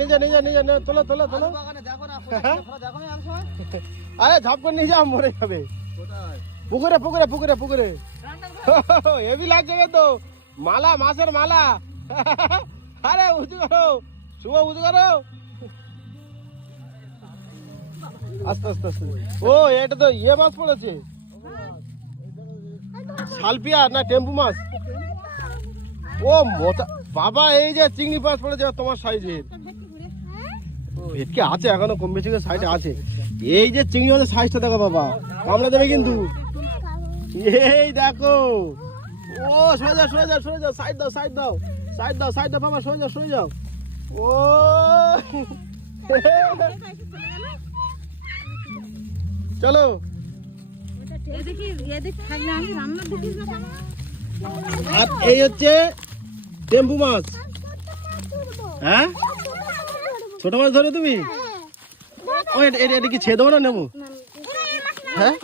নিজে নিজে নিজে তোলো তোলো তোলো। আরে ঝাপ করে নিয়ে যা, মরে যাবে। পুকুরে পুকুরে পুকুরে পুকুরে। হেভি লাগছে তো মালা, মাছের মালা। আরে উঁচু করো শুভ, উঁচু করো। আস্তে আস্তে আস্তে। ও এটা তো ইয়ে মাছ পড়েছে, সালপিয়া না টেম্পু মাছ। ও মোটা বাবা, এই যে চিংড়ি মাছ পড়েছে তোমার সাইজের। ভেটকি আছে এখনো কম বেশি সাইডে আছে। এই যে চিংড়ি মাছের সাইজটা দেখো বাবা, কামড়া দেবে কিন্তু। এই দেখো, ও সরে যাও সরে যাও সরে যাও, সাইড দাও সাইড দাও সাইড দাও সাইড দাও বাবা, সরে যাও সরে যাও। ও চলো। আর এই হচ্ছে টেম্পু মাছ। হ্যাঁ ছোট মাছ ধরো তুমি? ও এটা কি ছেড়ে দেবো না নেবো? হ্যাঁ